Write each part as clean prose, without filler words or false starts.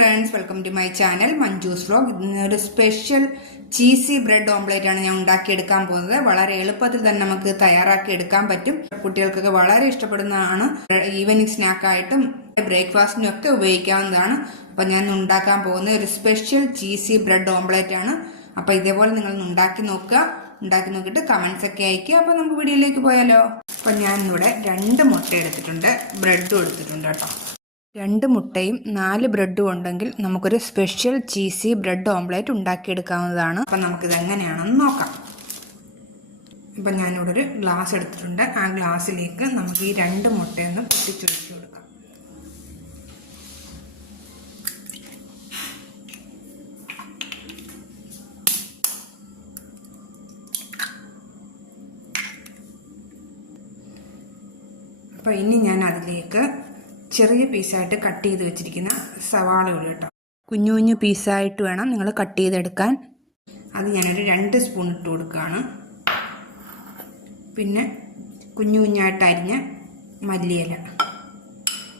Friends, welcome to my channel Manju's vlog. ഒരു special cheesy bread omelette ആണ് ഞാൻ ഉണ്ടാക്കിയെടുക്കാൻ പോകുന്നത്. വളരെ എളുപ്പത്തിൽ തന്നെ നമുക്ക് തയ്യാറാക്കി എടുക്കാൻ പറ്റും. കുട്ടികൾക്കൊക്കെ വളരെ ഇഷ്ടപ്പെടുന്നതാണ്. ഈവനിങ് സ്നാക്കായിട്ടും ബ്രേക്ക്ഫാസ്റ്റിനും ഒക്കെ ഉപയോഗിക്കാവുന്നതാണ്. അപ്പം ഞാൻ ഉണ്ടാക്കാൻ പോകുന്ന ഒരു സ്പെഷ്യൽ ചീസി ബ്രെഡ് ഓംപ്ലേറ്റ് ആണ്. അപ്പം ഇതേപോലെ നിങ്ങൾ ഉണ്ടാക്കി നോക്കുക. ഉണ്ടാക്കി നോക്കിയിട്ട് കമൻസ് ഒക്കെ അയക്കുക. അപ്പം നമുക്ക് വീഡിയോയിലേക്ക് പോയാലോ. അപ്പം ഞാൻ ഇവിടെ 2 മുട്ട എടുത്തിട്ടുണ്ട്, ബ്രെഡും എടുത്തിട്ടുണ്ട് കേട്ടോ. 2 മുട്ടയും 4 ബ്രെഡും ഉണ്ടെങ്കിൽ നമുക്കൊരു സ്പെഷ്യൽ ചീസി ബ്രെഡ് ഓംപ്ലേറ്റ് ഉണ്ടാക്കിയെടുക്കാവുന്നതാണ്. അപ്പം നമുക്കിത് എങ്ങനെയാണെന്ന് നോക്കാം. അപ്പം ഞാനിവിടെ ഒരു ഗ്ലാസ് എടുത്തിട്ടുണ്ട്. ആ ഗ്ലാസ്സിലേക്ക് നമുക്ക് ഈ 2 മുട്ടയൊന്ന് പൊട്ടിച്ചൊഴിച്ച് കൊടുക്കാം. അപ്പം ഇനി ഞാൻ അതിലേക്ക് ചെറിയ പീസായിട്ട് കട്ട് ചെയ്ത് വെച്ചിരിക്കുന്ന സവാള ഉള്ളു കേട്ടോ. കുഞ്ഞു കുഞ്ഞു പീസായിട്ട് വേണം നിങ്ങൾ കട്ട് ചെയ്തെടുക്കാൻ. അത് ഞാനൊരു 2 സ്പൂൺ ഇട്ട് കൊടുക്കുകയാണ്. പിന്നെ കുഞ്ഞു കുഞ്ഞായിട്ട് അരിഞ്ഞ മല്ലിയില.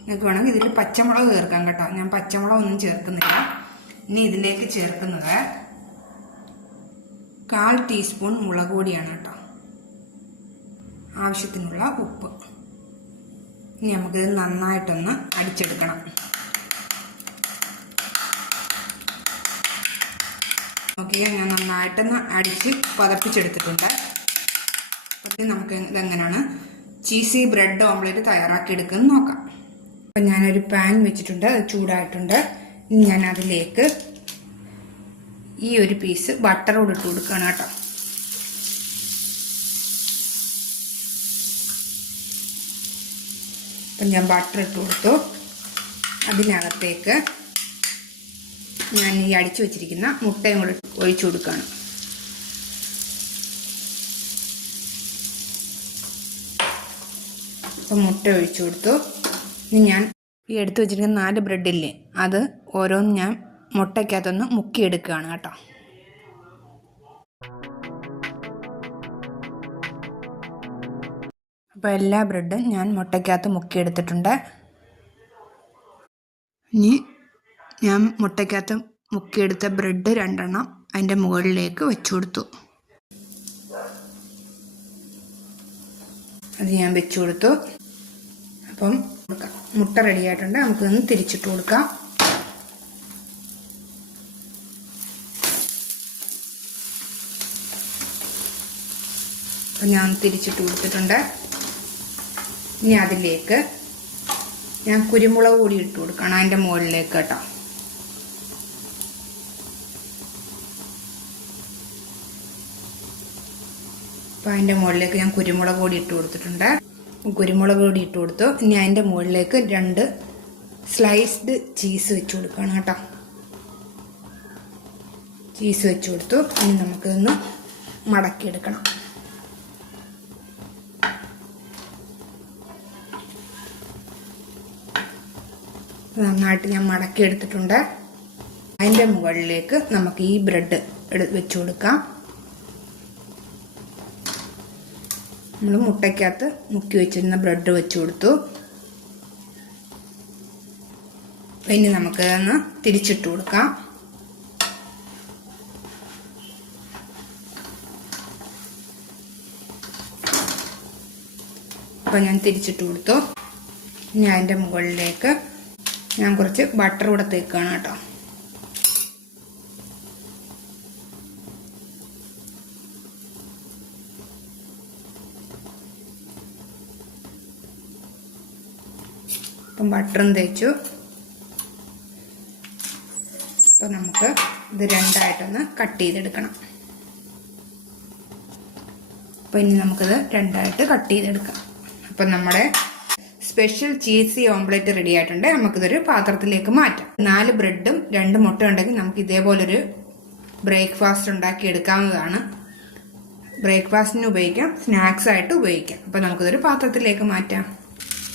നിങ്ങൾക്ക് വേണമെങ്കിൽ ഇതിൽ പച്ചമുളക് ചേർക്കാം കേട്ടോ. ഞാൻ പച്ചമുളകൊന്നും ചേർക്കുന്നില്ല. ഇനി ഇതിലേക്ക് ചേർക്കുന്നത് 1/4 ടീസ്പൂൺ മുളക് പൊടിയാണ് കേട്ടോ. ആവശ്യത്തിനുള്ള ഉപ്പ്. ഇനി നമുക്കിത് നന്നായിട്ടൊന്ന് അടിച്ചെടുക്കണം. ഓക്കെ, ഞാൻ നന്നായിട്ടൊന്ന് അടിച്ച് പതപ്പിച്ചെടുത്തിട്ടുണ്ട്. അപ്പം നമുക്ക് ഇതെങ്ങനെയാണ് ചീസി ബ്രെഡ് ഓംപ്ലേറ്റ് തയ്യാറാക്കിയെടുക്കുന്നത് നോക്കാം. അപ്പം ഞാനൊരു പാൻ വെച്ചിട്ടുണ്ട്, അത് ചൂടായിട്ടുണ്ട്. ഇനി ഞാൻ അതിലേക്ക് ഈ ഒരു പീസ് ബട്ടർ കൂടെ ഇട്ട് കൊടുക്കുകയാണ് കേട്ടോ. അപ്പം ഞാൻ ബട്ടർ ഇട്ട് കൊടുത്തു. അതിനകത്തേക്ക് ഞാൻ ഈ അടിച്ചു വെച്ചിരിക്കുന്ന മുട്ടയും കൂടെ ഒഴിച്ചു കൊടുക്കുകയാണ്. അപ്പം മുട്ട ഒഴിച്ചു കൊടുത്തു. ഇനി ഞാൻ ഈ എടുത്തു വെച്ചിരിക്കുന്ന 4 ബ്രെഡില്ലേ, അത് ഓരോന്നും ഞാൻ മുട്ടയ്ക്കകത്തൊന്ന് മുക്കിയെടുക്കുകയാണ് കേട്ടോ. അപ്പോൾ എല്ലാ ബ്രെഡും ഞാൻ മുട്ടയ്ക്കകത്ത് മുക്കിയെടുത്തിട്ടുണ്ട്. ഇനി ഞാൻ മുട്ടയ്ക്കകത്ത് മുക്കിയെടുത്ത ബ്രെഡ് 2 എണ്ണം അതിൻ്റെ മുകളിലേക്ക് വെച്ചു കൊടുത്തു. അത് ഞാൻ വെച്ചു കൊടുത്തു. അപ്പം മുട്ട റെഡി ആയിട്ടുണ്ട്. നമുക്കിതൊന്ന് തിരിച്ചിട്ട് കൊടുക്കാം. അപ്പം ഞാൻ തിരിച്ചിട്ട് കൊടുത്തിട്ടുണ്ട്. ഇനി അതിലേക്ക് ഞാൻ കുരുമുളക് പൊടി ഇട്ട് കൊടുക്കണം അതിൻ്റെ മുകളിലേക്ക് കേട്ടോ. അപ്പം അതിൻ്റെ മുകളിലേക്ക് ഞാൻ കുരുമുളക് പൊടി ഇട്ട് കൊടുത്തിട്ടുണ്ട്. കുരുമുളക് പൊടി ഇട്ട് കൊടുത്തു. ഇനി അതിൻ്റെ മുകളിലേക്ക് 2 സ്ലൈസ്ഡ് ചീസ് വെച്ച് കൊടുക്കണം കേട്ടോ. ചീസ് വെച്ച് കൊടുത്തു. ഇനി നമുക്കിതൊന്ന് മടക്കിയെടുക്കണം. നന്നായിട്ട് ഞാൻ മടക്കി എടുത്തിട്ടുണ്ട്. അതിൻ്റെ മുകളിലേക്ക് നമുക്ക് ഈ ബ്രെഡ് വെച്ച് കൊടുക്കാം. നമ്മൾ മുട്ടയ്ക്കകത്ത് മുക്കി വെച്ചിരുന്ന ബ്രെഡ് വെച്ച് കൊടുത്തു. ഇനി നമുക്ക് ഒന്ന് തിരിച്ചിട്ട് കൊടുക്കാം. അപ്പം ഞാൻ തിരിച്ചിട്ട് കൊടുത്തു. ഇനി അതിൻ്റെ മുകളിലേക്ക് ഞാൻ കുറച്ച് ബട്ടർ കൂടെ തേക്കുകയാണ് കേട്ടോ. അപ്പം ബട്ടറും തേച്ചു. അപ്പം നമുക്ക് ഇത് 2ആയിട്ടൊന്ന് കട്ട് ചെയ്തെടുക്കണം. അപ്പം ഇനി നമുക്കിത് 2ആയിട്ട് കട്ട് ചെയ്തെടുക്കാം. അപ്പം നമ്മുടെ സ്പെഷ്യൽ ചീസി ഓംപ്ലേറ്റ് റെഡി ആയിട്ടുണ്ട്. നമുക്കിതൊരു പാത്രത്തിലേക്ക് മാറ്റാം. 4 ബ്രെഡും 2 മുട്ട ഉണ്ടെങ്കിൽ നമുക്ക് ഇതേപോലൊരു ബ്രേക്ക്ഫാസ്റ്റ് ഉണ്ടാക്കി എടുക്കാവുന്നതാണ്. ബ്രേക്ക്ഫാസ്റ്റിന് ഉപയോഗിക്കാം, സ്നാക്സ് ആയിട്ട് ഉപയോഗിക്കാം. അപ്പം നമുക്കിതൊരു പാത്രത്തിലേക്ക് മാറ്റാം.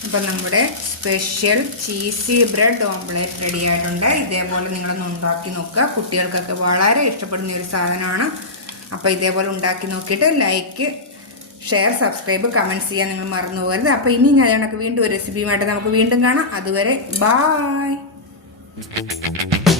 അപ്പം നമ്മുടെ സ്പെഷ്യൽ ചീസി ബ്രെഡ് ഓംപ്ലേറ്റ് റെഡി ആയിട്ടുണ്ട്. ഇതേപോലെ നിങ്ങളൊന്ന് ഉണ്ടാക്കി നോക്കുക. കുട്ടികൾക്കൊക്കെ വളരെ ഇഷ്ടപ്പെടുന്ന ഒരു സാധനമാണ്. അപ്പം ഇതേപോലെ ഉണ്ടാക്കി നോക്കിയിട്ട് ലൈക്ക്, ഷെയർ, സബ്സ്ക്രൈബ്, കമൻറ്റ്സ് ചെയ്യാൻ നിങ്ങൾ മറന്നു പോകരുത്. അപ്പോൾ ഇനി ഞാൻ വീണ്ടും ഒരു റെസിപ്പിയുമായിട്ട് നമുക്ക് വീണ്ടും കാണാം. അതുവരെ ബായ്. ചെയ്യാം.